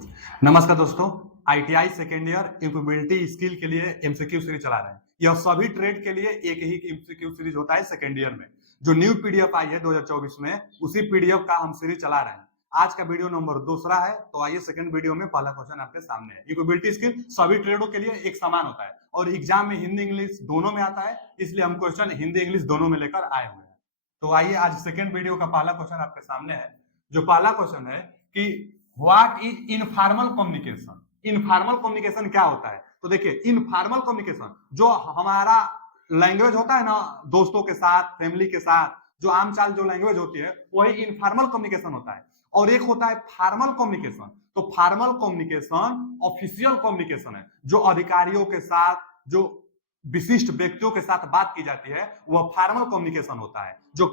नमस्कार दोस्तों। ITI second year इंफॉर्मेबिलिटी skill के लिए एमसीक्यू सीरीज चला रहे हैं। यह सभी ट्रेड के लिए एक ही एमसीक्यू सीरीज होता है सेकेंड ईयर में। जो न्यू पीडीएफ आई है 2024 में, उसी पीडीएफ का हम सीरीज चला रहे हैं। आज का वीडियो नंबर दूसरा है, तो आइए सेकंड वीडियो में पहला क्वेश्चन आपके सामने है। इंफॉर्मेबिलिटी स्किल सभी ट्रेडों के लिए एक समान होता है और एग्जाम में हिंदी इंग्लिश दोनों में आता है, इसलिए हम क्वेश्चन हिंदी इंग्लिश दोनों में लेकर आए हुए हैं। तो आइए आज सेकंड वीडियो का पहला क्वेश्चन आपके सामने है। जो पहला क्वेश्चन है कि what is informal communication. Informal communication क्या होता है? तो देखिए, इनफॉर्मल कम्युनिकेशन जो हमारा लैंग्वेज होता है ना, दोस्तों के साथ, फैमिली के साथ, जो आम चाल जो लैंग्वेज होती है, वही इनफॉर्मल कम्युनिकेशन होता है। और एक होता है फॉर्मल कम्युनिकेशन। तो फॉर्मल कम्युनिकेशन ऑफिशियल कम्युनिकेशन है, जो अधिकारियों के साथ, जो विशिष्ट व्यक्तियों के साथ बात की जाती है, वह फॉर्मल कम्युनिकेशन होता है। जो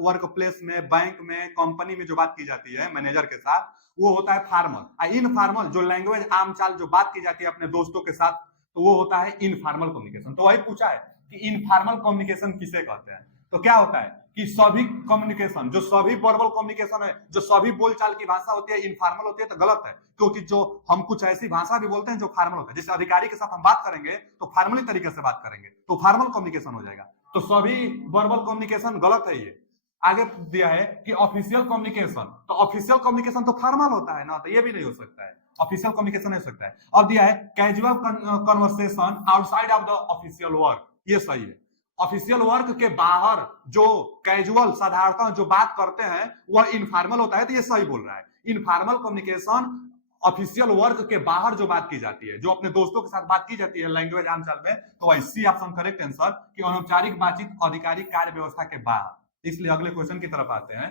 वर्क प्लेस में, बैंक में, कंपनी में जो बात की जाती है मैनेजर के साथ, वो होता है फॉर्मल। इनफॉर्मल जो लैंग्वेज आम चाल जो बात की जाती है अपने दोस्तों के साथ, तो वो होता है इनफॉर्मल कम्युनिकेशन। तो वही पूछा है कि इनफॉर्मल कम्युनिकेशन किसे कहते हैं। तो क्या होता है कि सभी कम्युनिकेशन, जो सभी वर्बल कम्युनिकेशन है, जो सभी बोलचाल की भाषा होती है, इनफॉर्मल होती है, तो गलत है। क्योंकि जो हम कुछ ऐसी भाषा भी बोलते हैं जो फॉर्मल होता है, जैसे अधिकारी के साथ हम बात करेंगे तो फॉर्मली तरीके से बात करेंगे, तो फॉर्मल कम्युनिकेशन हो जाएगा। तो सभी वर्बल कम्युनिकेशन गलत है। ये आगे दिया है कि ऑफिशियल कम्युनिकेशन, तो ऑफिशियल कम्युनिकेशन तो फॉर्मल होता है ना, तो ये भी नहीं हो सकता है। ऑफिशियल कम्युनिकेशन नहीं हो सकता है। और दिया है casual conversation outside of the official work, ये सही है। ऑफिशियल वर्क के बाहर जो कैजुअल साधारणतः जो बात करते हैं वह इनफॉर्मल होता है, तो ये सही बोल रहा है। इनफॉर्मल कम्युनिकेशन ऑफिशियल वर्क के बाहर जो बात की जाती है, जो अपने दोस्तों के साथ बात की जाती है लैंग्वेज आमचाल में, तो वही सी ऑप्शन करेक्ट आंसर कि अनौपचारिक बातचीत आधिकारिक कार्य व्यवस्था के बाहर। इसलिए अगले क्वेश्चन की तरफ आते हैं।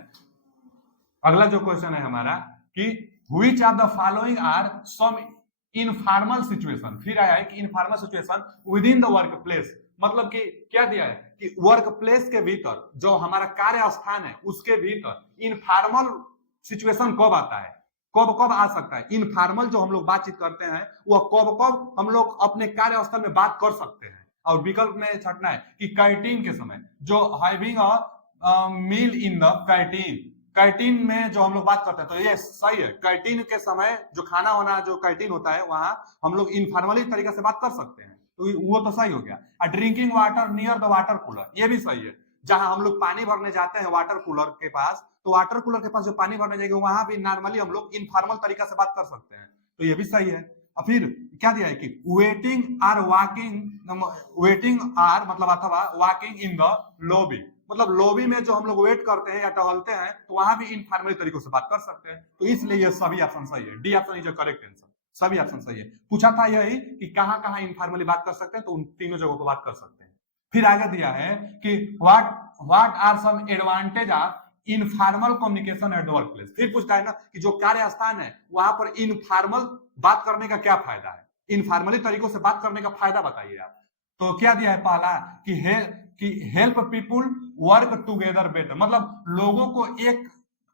अगला जो क्वेश्चन है हमारा कि which of the following are some informal situation. फिर आया है कि informal situation within the work place, मतलब कि क्या दिया है कि वर्क प्लेस के भीतर, जो हमारा कार्य स्थान है उसके भीतर इनफॉर्मल सिचुएशन कब आता है, कब कब आ सकता है। इनफॉर्मल जो हम लोग बातचीत करते हैं वह कब कब हम लोग अपने कार्यस्थल में बात कर सकते हैं। और विकल्प में छटना है कि कैंटीन के समय, जो having a meal in the canteen, canteen में जो हम लोग बात करते हैं, तो ये सही है। कैंटीन के समय जो खाना होना, जो कैंटीन होता है, वहां हम लोग इनफॉर्मली तरीके से बात कर सकते हैं, तो वो तो सही हो गया। Drinking water near the water cooler, ये भी सही है। जहां हम लोग पानी भरने जाते हैं वाटर कूलर के पास, तो वाटर कूलर के पास जो पानी भरने जाएंगे वहां भी नॉर्मली हम लोग इनफॉर्मल तरीका से बात कर सकते हैं, तो ये भी सही है। और फिर क्या दिया है कि waiting or walking, waiting or मतलब अथवा वॉकिंग इन द लॉबी, मतलब लॉबी में जो हम लोग वेट करते हैं या टहलते हैं, तो वहां भी इनफॉर्मल तरीकों से बात कर सकते हैं। तो इसलिए ये सभी ऑप्शन सही है। D option is correct answer, सभी ऑप्शन सही है। पूछा था यही कि कहां कहां इनफॉर्मली बात कर सकते हैं, तो उन तीनों जगहों पर बात कर सकते हैं। फिर आगे दिया है कि what what are some advantage of informal communication at the work place. फिर पूछता है ना कि जो कार्य स्थान है वहां पर इनफॉर्मल बात करने का क्या फायदा है, इनफॉर्मली तरीकों से बात करने का फायदा बताइए आप। तो क्या दिया है पहला कि help people work together better, मतलब लोगों को एक,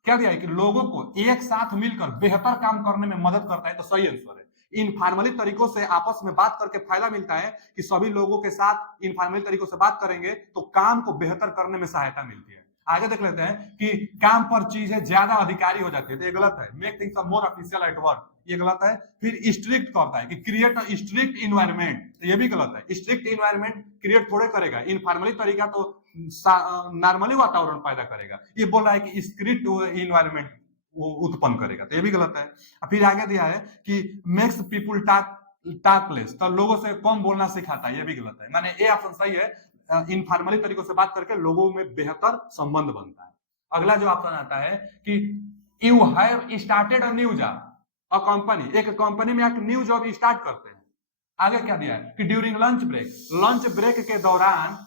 क्या दिया है कि लोगों को एक साथ मिलकर बेहतर काम करने में मदद करता है, तो सही आंसर है। इनफॉर्मली तरीकों से आपस में बात करके फायदा मिलता है कि सभी लोगों के साथ इनफॉर्मली तरीकों से बात करेंगे तो काम को बेहतर करने में सहायता मिलती है। आगे देख लेते हैं कि काम पर चीजें ज्यादा अधिकारी हो जाती है, तो ये गलत है। Make things more official at work, ये गलत है। फिर स्ट्रिक्ट करता है कि क्रिएट स्ट्रिक्ट इन्वायरमेंट, तो ये भी गलत है। स्ट्रिक्ट इन्वायरमेंट क्रिएट थोड़े करेगा, इनफॉर्मली तरीका तो नॉर्मली वातावरण पैदा करेगा। ये बोल रहा है कि स्ट्रिक्ट इन्वायरमेंट वो उत्पन्न करेगा, तो ये भी गलत है। फिर आगे दिया है कि मेक्स पीपुल टॉक लेस, तो लोगों से कम बोलना सिखाता है, ये भी गलत है। माने ए ऑप्शन सही है। इनफॉर्मली तरीकों से बात करके लोगों में बेहतर संबंध बनता है। अगला जो ऑप्शन आता है कि you have started a new job, a company, एक कंपनी में एक न्यू जॉब स्टार्ट करते हैं। आगे क्या दिया है कि ड्यूरिंग लंच ब्रेक के दौरान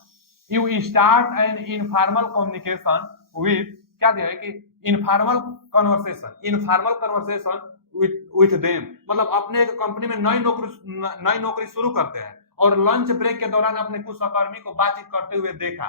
you start an informal communication with, क्या दिया है कि इनफॉर्मल कन्वर्सेशन विथ देम, मतलब अपने एक कंपनी में नई नौकरी शुरू करते हैं और लंच ब्रेक के दौरान अपने कुछ सहकर्मी को बातचीत करते हुए देखा।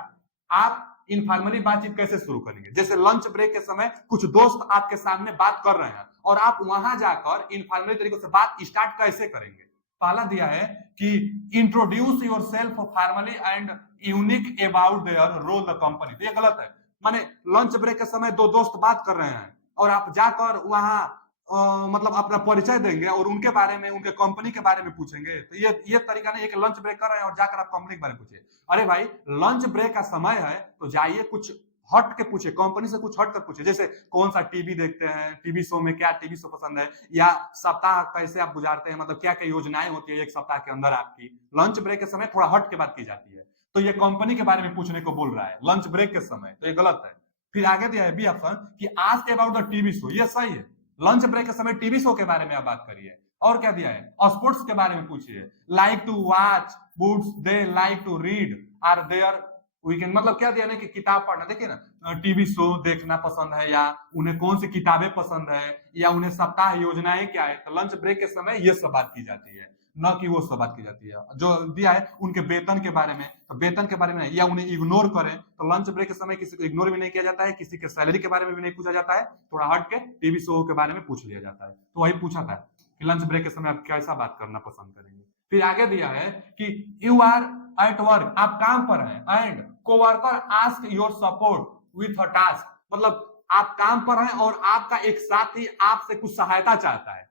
आप इनफॉर्मली बातचीत कैसे शुरू करेंगे? जैसे लंच ब्रेक के समय कुछ दोस्त आपके सामने बात कर रहे हैं और आप वहां जाकर इनफॉर्मली तरीके से बात स्टार्ट कैसे करेंगे? पहला दिया है कि introduce yourself formally and unique about their role the company, तो ये गलत है। माने लंच ब्रेक के समय दो दोस्त बात कर रहे हैं और आप जाकर वहां मतलब अपना परिचय देंगे और उनके बारे में, उनके कंपनी के बारे में पूछेंगे, तो ये तरीका नहीं। एक लंच ब्रेक कर रहे हैं और जाकर आप कंपनी के बारे में पूछिए। अरे भाई, लंच ब्रेक का समय है तो जाइए कुछ हट के पूछे, कंपनी से कुछ हट कर पूछे। जैसे कौन सा टीवी देखते हैं, टीवी शो में क्या टीवी शो पसंद है, या सप्ताह कैसे आप गुजारते हैं, मतलब क्या क्या योजनाएं होती है एक सप्ताह के अंदर आपकी। लंच ब्रेक के समय थोड़ा हट के बात की जाती है, तो ये कंपनी के बारे में पूछने को बोल रहा है लंच ब्रेक के समय, तो ये गलत है। फिर आगे दिया है बी ऑप्शन कि ask about the TV show, ये सही है। लंच ब्रेक के समय टीवी शो के बारे में आप बात करिए। और क्या दिया है, स्पोर्ट्स के बारे में पूछिए, like to watch books, they like to read, or their weekend, मतलब क्या दिया ना कि किताब पढ़ना। देखिए ना, टीवी शो देखना पसंद है, या उन्हें कौन सी किताबें पसंद है, या उन्हें सप्ताह योजनाएं क्या है। तो लंच ब्रेक के समय ये सब बात की जाती है, न कि वो सब बात की जाती है। जो दिया है उनके वेतन के बारे में, तो वेतन के बारे में नहीं, या उन्हें इग्नोर करें, तो लंच ब्रेक के समय किसी को इग्नोर भी नहीं किया जाता है, किसी के सैलरी के बारे में भी नहीं पूछा जाता है, थोड़ा हट के टीवी शो के बारे में पूछ लिया जाता है। तो वही पूछा था कि लंच ब्रेक के समय आप कैसा बात करना पसंद करेंगे। फिर आगे दिया है कि यू आर एट वर्क, आप काम पर हैं, and co-worker ask your support with a task, मतलब आप काम पर हैं और आपका एक साथी आपसे कुछ सहायता चाहता है,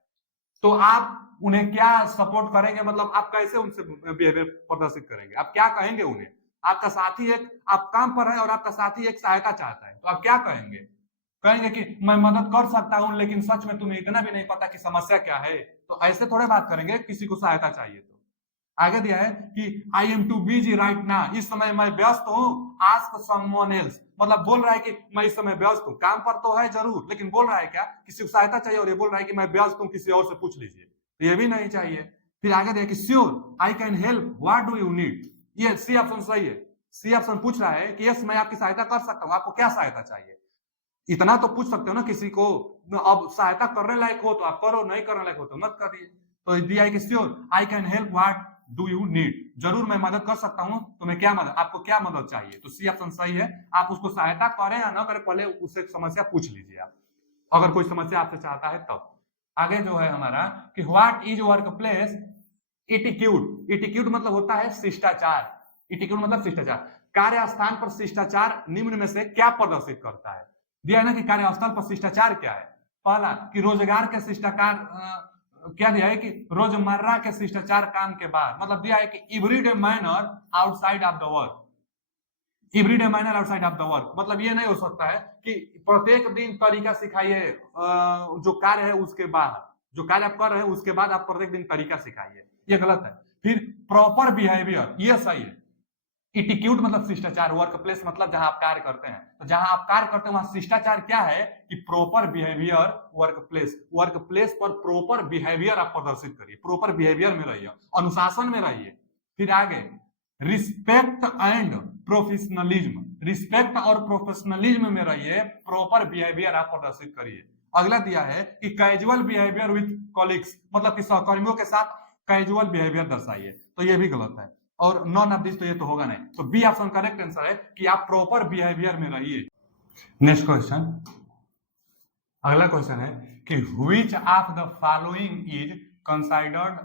तो आप उन्हें क्या सपोर्ट करेंगे, मतलब आप कैसे उनसे बिहेवियर प्रदर्शित करेंगे, आप क्या कहेंगे उन्हें। आपका साथी एक, आप काम पर है और आपका साथी एक सहायता चाहता है, तो आप क्या कहेंगे। कहेंगे कि मैं मदद कर सकता हूं लेकिन सच में तुम्हें इतना भी नहीं पता कि समस्या क्या है, तो ऐसे थोड़े बात करेंगे किसी को सहायता चाहिए तो। आगे दिया है कि I am too busy right now, इस समय मैं व्यस्त हूं, आस्क समवन एल्स, मतलब बोल रहा है कि मैं इस समय व्यस्त हूं, काम पर तो है जरूर, लेकिन बोल रहा है क्या, किसी को सहायता चाहिए, और ये बोल रहा है कि मैं व्यस्त हूं, किसी और से पूछ लीजिए, तो ये भी नहीं चाहिए। फिर आगे दिया कि sure I can help, what do you need, ये सी ऑप्शन सही है। सी ऑप्शन पूछ रहा है कि यस मैं आपकी सहायता कर सकता हूं, आपको क्या सहायता चाहिए। इतना तो पूछ सकते हो ना किसी को, अब सहायता करने लायक हो तो आप करो, नहीं करने लायक हो तो मत करिए। तो दिया है कि sure I can help, what do you need, जरूर मैं मदद कर सकता हूं, तुम्हें क्या मदद, आपको क्या मदद चाहिए। तो सी ऑप्शन सही है। आप उसको सहायता करें या ना करें, पहले उससे समस्या पूछ लीजिए आप, अगर कोई समस्या आपसे चाहता है तब। आगे जो है हमारा कि व्हाट इज वर्क प्लेस इटिक्यूट, इटिक्यूट मतलब होता है शिष्टाचार, इटिक्यूट मतलब शिष्टाचार। कार्य स्थान पर शिष्टाचार निम्न में से क्या प्रदर्शित करता है। दिया है ना कि कार्यस्थल पर शिष्टाचार क्या है। पहला कि रोजगार के शिष्टाचार, क्या दिया है कि रोजमर्रा के शिष्टाचार काम के बाद, मतलब दिया है कि everyday manner outside of the work, everyday manner outside of the work, मतलब ये नहीं हो सकता है कि प्रत्येक दिन तरीका सिखाइए, जो कार्य है उसके बाद, जो कार्य आप कर रहे हैं उसके बाद आप प्रत्येक दिन तरीका सिखाइए, ये गलत है। फिर प्रॉपर बिहेवियर, ये सही है। इटिक्यूट मतलब शिष्टाचार, वर्क प्लेस मतलब जहां आप कार्य करते हैं, तो जहां आप कार्य करते हैं वहां शिष्टाचार क्या है कि proper behaviour, work place, work place पर प्रॉपर बिहेवियर आप प्रदर्शित करिए, प्रॉपर बिहेवियर में रहिए, अनुशासन में रहिए। फिर आगे रिस्पेक्ट एंड प्रोफेशनलिज्म, रिस्पेक्ट और प्रोफेशनलिज्म में रहिए, प्रॉपर बिहेवियर आप प्रदर्शित करिए। अगला दिया है कि कैजुअल बिहेवियर विथ कॉलिग्स, मतलब कि सहकर्मियों के साथ कैजुअल बिहेवियर दर्शाइए, तो ये भी गलत है। और नॉन ऑफ दिस तो ये तो होगा नहीं, तो बी ऑप्शन करेक्ट आंसर है कि आप प्रॉपर बिहेवियर में रहिए। नेक्स्ट क्वेश्चन, अगला क्वेश्चन है कि which of the following is considered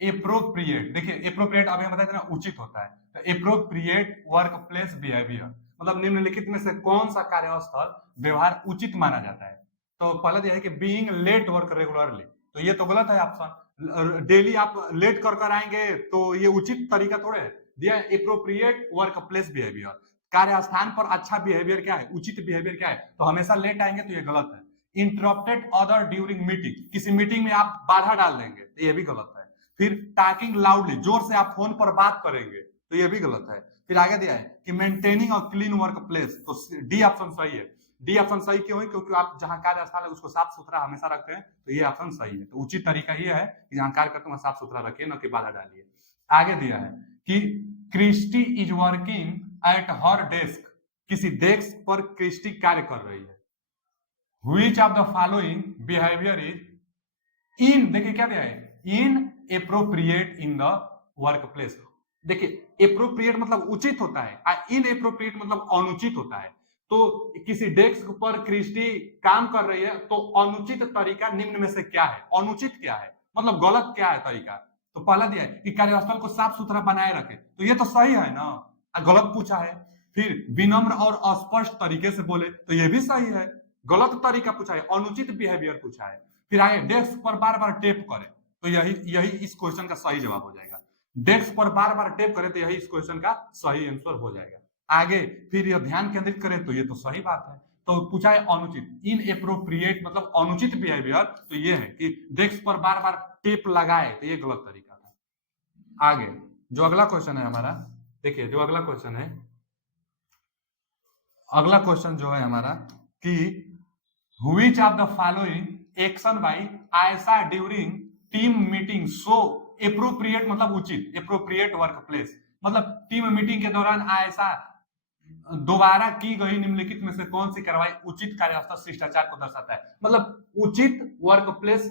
appropriate. देखिए एप्रोप्रिएट अभी हम बताते हैं ना, उचित होता है, तो एप्रोप्रिएट वर्क प्लेस बिहेवियर, मतलब निम्नलिखित में से कौन सा कार्यस्थल व्यवहार उचित माना जाता है। तो पहला दिया है कि बीइंग लेट वर्क रेगुलरली, तो ये तो गलत है ऑप्शन, डेली आप लेट कर कर आएंगे तो ये उचित तरीका थोड़े है। दिया है एप्रोप्रिएट वर्क प्लेस बिहेवियर, कार्यस्थान पर अच्छा बिहेवियर क्या है, उचित बिहेवियर क्या है, तो हमेशा लेट आएंगे तो ये गलत है। इंटरप्टेड अदर ड्यूरिंग मीटिंग, किसी मीटिंग में आप बाधा डाल देंगे तो ये भी गलत है। फिर टॉकिंग लाउडली, जोर से आप फोन पर बात करेंगे तो ये भी गलत है। फिर आगे दिया है कि maintaining a clean work place, तो डी ऑप्शन सही है। डी ऑप्शन सही क्यों है, क्योंकि आप जहां कार्यस्थल है उसको साफ सुथरा हमेशा रखते हैं, तो ये ऑप्शन सही है। तो उचित तरीका ये है कि जहां कार्य करते हैं साफ सुथरा रखिए, न कि बाधा डालिए। आगे दिया है कि Christy is working at her desk, किसी डेस्क पर क्रिस्टी कार्य कर रही है। Which of the following behavior is इन, देखिए क्या दिया है, इन appropriate in the work place. देखिए एप्रोप्रिएट मतलब उचित होता है, इन एप्रोप्रिएट मतलब अनुचित होता है। तो किसी डेस्क पर क्रिस्टी काम कर रही है, तो अनुचित तरीका निम्न में से क्या है, अनुचित क्या है, मतलब गलत क्या है तरीका। तो पहला दिया है कि कार्यस्थल को साफ सुथरा बनाए रखे, तो ये तो सही है ना, गलत पूछा है। फिर विनम्र और अस्पष्ट तरीके से बोले, तो ये भी सही है। गलत तरीका पूछा है, अनुचित बिहेवियर पूछा है। फिर आगे डेस्क पर बार बार टेप करे, तो यही यही इस क्वेश्चन का सही जवाब हो जाएगा। डेस्क पर बार बार टेप करे तो यही इस क्वेश्चन का सही आंसर हो जाएगा। आगे फिर यह ध्यान केंद्रित करे, तो ये तो सही बात है। तो पूछा है अनुचित, इनएप्रोप्रिएट मतलब अनुचित बिहेवियर, तो ये है कि डेस्क पर बार बार टेप लगाए, तो ये गलत तरीका था। आगे जो अगला क्वेश्चन है हमारा, देखिए जो अगला क्वेश्चन है, अगला क्वेश्चन जो है हमारा कि which of the following action by Ayesha during team meeting so appropriate मतलब उचित, एप्रोप्रिएट वर्क प्लेस मतलब टीम मीटिंग के दौरान आयशा दोबारा की गई निम्नलिखित में से कौन सी कार्रवाई उचित कार्यस्थल शिष्टाचार को दर्शाता है। मतलब उचित वर्क प्लेस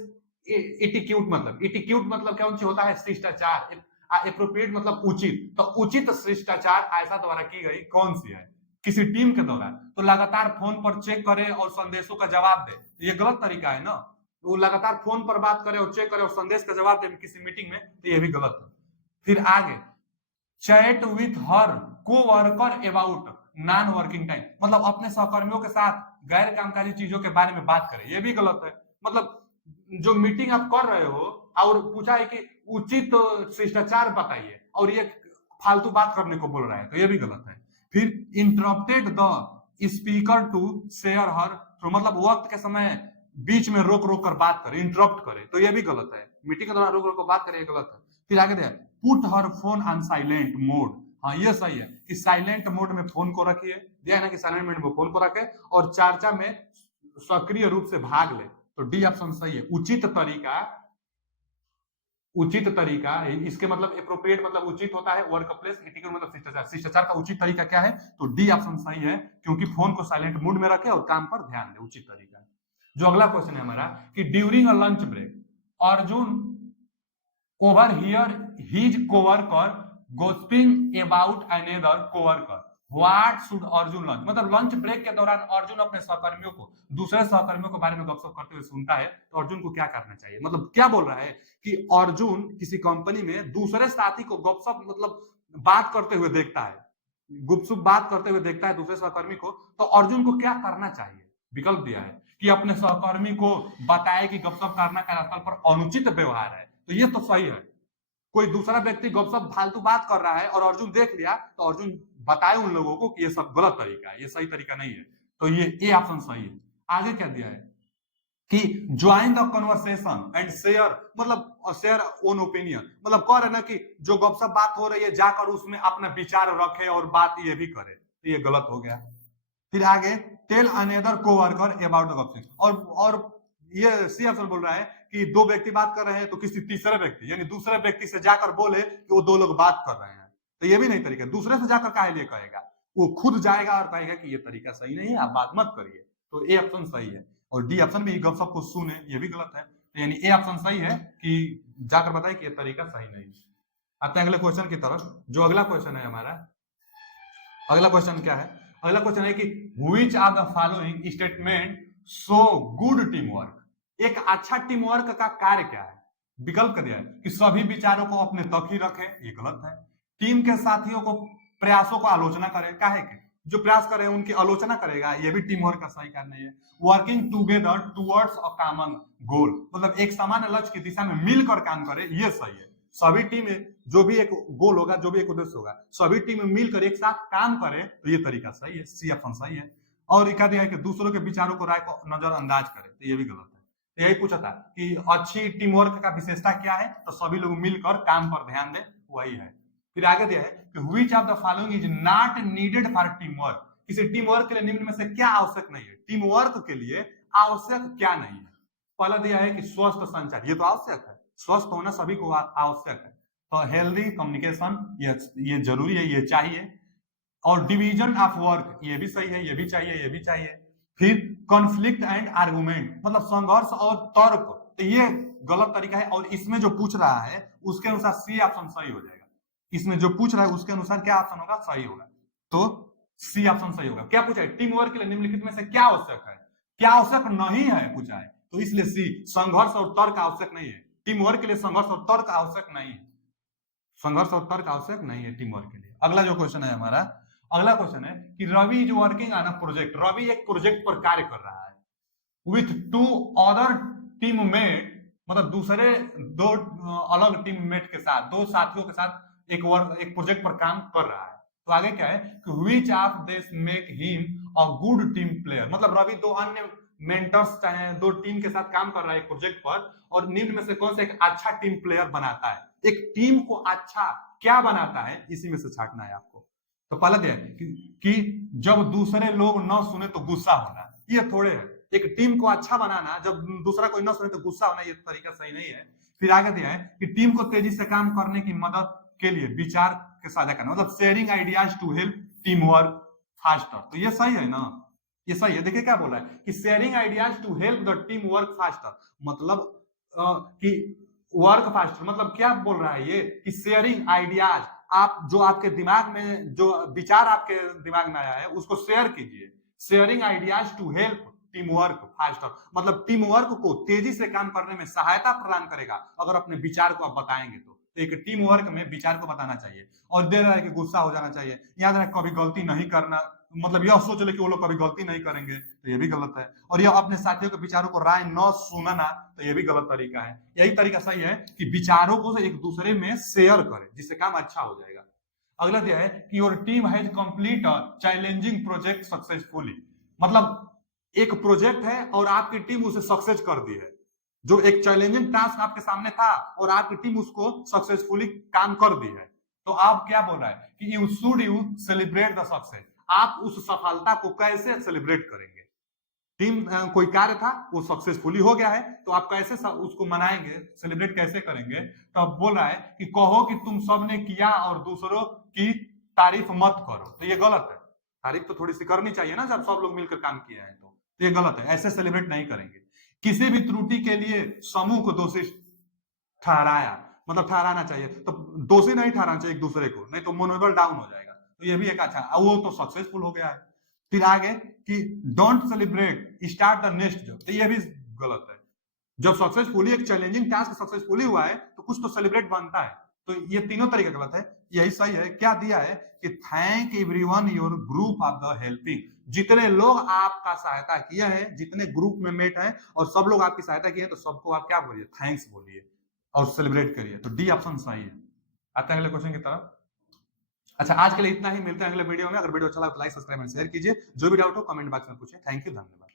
इटिक्यूट मतलब क्या होता है शिष्टाचार, एप्रोप्रिएट मतलब उचित, तो उचित शिष्टाचार आयशा द्वारा की गई कौन सी है किसी टीम के दौरान। तो लगातार फोन पर चेक करे और संदेशों का जवाब दे, ये गलत तरीका है ना। वो लगातार फोन पर बात करे और चेक करे और संदेश का जवाब दे किसी मीटिंग में, तो ये भी गलत है। फिर आगे chat with her co-worker about non working time मतलब अपने सहकर्मियों के साथ गैर कामकाजी चीजों के बारे में बात करें, ये भी गलत है। मतलब जो मीटिंग आप कर रहे हो और पूछा है कि उचित शिष्टाचार बताइए और ये फालतू बात करने को बोल रहा है, तो ये भी गलत है। फिर interrupted the speaker to share her through मतलब वक्त के समय बीच में रोक रोक कर बात करे, इंटरप्ट करे, तो ये भी गलत है। मीटिंग के दौरान रोक रोक कर बात करे, ये गलत है। फिर आगे देखिए put her phone on silent mode, हाँ ये सही है कि साइलेंट मोड में फोन को रखिए, दिया है ना कि साइलेंट मोड में फोन को रखे और चर्चा में सक्रिय रूप से भाग ले, तो डी ऑप्शन सही है। उचित तरीका, उचित तरीका इसके मतलब एप्रोप्रिएट मतलब उचित होता है, वर्क प्लेस इटिक्यूट मतलब शिष्टाचार, शिष्टाचार का उचित तरीका क्या है, तो डी ऑप्शन सही है क्योंकि फोन को साइलेंट मोड में रखे और काम पर ध्यान दे, उचित तरीका। जो अगला क्वेश्चन है हमारा कि during a lunch break Arjun overhear his coworker gossiping about another coworker, what should Arjun lunch मतलब लंच ब्रेक के दौरान अर्जुन अपने सहकर्मियों को दूसरे सहकर्मियों के बारे में गपशप करते हुए सुनता है, तो अर्जुन को क्या करना चाहिए। मतलब क्या बोल रहा है कि अर्जुन किसी कंपनी में दूसरे साथी को गपशप मतलब बात करते हुए देखता है, गुपसुप बात करते हुए देखता है दूसरे सहकर्मी को, तो अर्जुन को क्या करना चाहिए। विकल्प दिया है कि अपने सहकर्मी को बताए कि गपशप करना कार्यस्थल पर अनुचित व्यवहार है, तो ये तो सही है। कोई दूसरा व्यक्ति गपशप फालतू बात कर रहा है और अर्जुन देख लिया, तो अर्जुन बताए उन लोगों को कि ये सब गलत तरीका है, ये सही तरीका नहीं है, तो ये ए ऑप्शन सही है। आगे क्या दिया है कि join the conversation and share मतलब शेयर ओन ओपिनियन मतलब कह रहे ना कि जो गपशप बात हो रही है जाकर उसमें अपना विचार रखे और बात ये भी करे, तो ये गलत हो गया। फिर आगे tell another coworker about the गपशप और ये सी ऑप्शन बोल रहा है कि दो व्यक्ति बात कर रहे हैं तो किसी तीसरे व्यक्ति यानी दूसरे व्यक्ति से जाकर बोले कि वो दो लोग बात कर रहे हैं, तो ये भी नहीं तरीका। दूसरे से जाकर काहे लिए कहेगा, वो खुद जाएगा और कहेगा कि ये तरीका सही नहीं है, आप बात मत करिए, तो ए ऑप्शन सही है। और डी ऑप्शन भी गपशप को सुने, ये भी गलत है, तो यानी ए ऑप्शन सही है कि जाकर बताए कि ये तरीका सही नहीं है। आते हैं अगले क्वेश्चन की तरफ। जो अगला क्वेश्चन है हमारा, अगला क्वेश्चन क्या है, अगला क्वेश्चन है कि which are the following statement show good team work, एक अच्छा टीम वर्क का कार्य क्या है। विकल्प कर दिया है कि सभी विचारों को अपने तक ही रखे, ये गलत है। टीम के साथियों को प्रयासों को आलोचना करे, काहे के जो प्रयास करे उनकी आलोचना करेगा, ये भी टीम वर्क का सही कार्य नहीं है। Working together towards a common goal मतलब एक सामान्य लक्ष्य की दिशा में मिलकर काम करे, ये सही है। सभी टीम जो भी एक गोल होगा, जो भी एक उद्देश्य होगा, सभी टीम मिलकर एक साथ काम करे, तो ये तरीका सही है, सी ऑप्शन सही है। और क्या दिया है कि दूसरों के विचारों को राय को नजरअंदाज करे, तो ये भी गलत है। यही पूछा था कि अच्छी टीम वर्क का विशेषता क्या है, तो सभी लोग मिलकर काम पर ध्यान दें, वही है। फिर आगे दिया है कि which of the following is not needed for team work, किसी टीम वर्क के लिए निम्न में से क्या आवश्यक नहीं है। टीम वर्क के लिए आवश्यक क्या नहीं है। पहला दिया है कि स्वस्थ संचार, ये तो आवश्यक है, स्वस्थ होना सभी को आवश्यक है, तो हेल्दी कम्युनिकेशन ये जरूरी है, ये चाहिए। और डिवीजन ऑफ वर्क, ये भी सही है, ये भी चाहिए, ये भी चाहिए। फिर कॉन्फ्लिक्ट एंड आर्गुमेंट मतलब संघर्ष और तर्क, तो ये गलत तरीका है और इसमें जो पूछ रहा है उसके अनुसार सी ऑप्शन सही हो जाएगा। इसमें जो पूछ रहा है उसके अनुसार क्या ऑप्शन होगा, सही होगा, तो सी ऑप्शन सही होगा। क्या पूछा है, टीम वर्क के लिए निम्नलिखित में से क्या आवश्यक है, क्या आवश्यक नहीं है पूछा है, तो इसलिए सी संघर्ष और तर्क आवश्यक नहीं है। टीम वर्क के लिए संघर्ष और तर्क आवश्यक नहीं है, संघर्ष और तर्क आवश्यक नहीं है टीम वर्क के लिए। अगला जो क्वेश्चन है हमारा, अगला क्वेश्चन है कि Ravi is working on a project, Ravi एक प्रोजेक्ट पर कार्य कर रहा है विथ टू अदर टीममेट मतलब दूसरे दो अलग टीममेट के साथ, दो साथियों के साथ एक प्रोजेक्ट पर काम कर रहा है। तो आगे क्या है कि which of this make him a good team player, मतलब रवि दो अन्य मेंटर्स चाहे दो टीम के साथ काम कर रहा है एक प्रोजेक्ट पर, और निम्न में से कौन सा एक अच्छा टीम प्लेयर बनाता है। एक टीम को अच्छा क्या बनाता है, इसी में से छांटना है आपको। तो पहला क्या है कि जब दूसरे लोग न सुने तो गुस्सा होना, ये थोड़े है। एक टीम को अच्छा बनाना, जब दूसरा कोई न सुने तो गुस्सा होना, ये तरीका सही नहीं है। फिर आगे दिया है कि टीम को तेजी से काम करने की मदद के लिए विचार के साझा करना, मतलब sharing ideas to help team work faster. तो ये सही है ना, ये सही है। देखिए क्या बोला है कि sharing ideas to help the team work faster, मतलब कि वर्क फास्टर मतलब क्या बोल रहा है ये कि शेयरिंग आइडियाज, आप जो आपके दिमाग में जो विचार आपके दिमाग में आया है उसको शेयर कीजिए। Sharing ideas to help team work faster, मतलब टीम वर्क को तेजी से काम करने में सहायता प्रदान करेगा अगर अपने विचार को आप बताएंगे तो। एक टीम वर्क में विचार को बताना चाहिए। और दे रहा है कि गुस्सा हो जाना चाहिए, याद रहे कभी गलती नहीं करना, मतलब यह सोच ले कि वो लोग कभी गलती नहीं करेंगे, तो ये भी गलत है। और यह अपने साथियों के विचारों को राय न सुनना, तो ये भी गलत तरीका है। यही तरीका सही है कि विचारों को एक दूसरे में शेयर करें जिससे काम अच्छा हो जाएगा। अगला दिया है कि your team has complete a challenging project successfully, मतलब एक प्रोजेक्ट है और आपकी टीम उसे सक्सेस कर दी है। जो एक चैलेंजिंग टास्क आपके सामने था और आपकी टीम उसको सक्सेसफुली काम कर दी है, तो आप क्या बोल रहा है कि यू सेलिब्रेट द सक्सेस, आप उस सफलता को कैसे सेलिब्रेट करेंगे। टीम कोई कार्य था वो सक्सेसफुली हो गया है, तो आप कैसे उसको मनाएंगे, सेलिब्रेट कैसे करेंगे। तो अब बोल रहा है कि कहो कि तुम सबने किया और दूसरों की तारीफ मत करो, तो ये गलत है। तारीफ तो थोड़ी सी करनी चाहिए ना, जब सब लोग मिलकर काम किए हैं तो ये गलत है, ऐसे सेलिब्रेट नहीं करेंगे। किसी भी त्रुटि के लिए समूह को दोषी ठहराया, मतलब ठहराना चाहिए, तो दोषी नहीं ठहराना चाहिए एक दूसरे को, नहीं तो मनोबल डाउन हो जाएगा। तो ये भी एक अच्छा, वो तो सक्सेसफुल हो गया है। फिर आगे कि don't celebrate start the next job, तो ये भी गलत है। जब सक्सेसफुली एक चैलेंजिंग टास्क सक्सेसफुली हुआ है तो कुछ तो सेलिब्रेट बनता है। तो ये तीनों तरीके गलत है, यही सही है। क्या दिया है कि thank everyone your group of the helping, जितने लोग आपका सहायता किया है, जितने ग्रुप में मेट हैं और सब लोग आपकी सहायता किए हैं, तो सबको आप क्या बोलिए, थैंक्स बोलिए और सेलिब्रेट करिए। तो डी ऑप्शन सही है। आते हैं अगले क्वेश्चन की तरफ। अच्छा, आज के लिए इतना ही, मिलते हैं अगले वीडियो में। अगर वीडियो अच्छा लगा तो लाइक सब्सक्राइब एंड शेयर कीजिए। जो भी डाउट हो कमेंट बॉक्स में पूछिए। थैंक यू, धन्यवाद।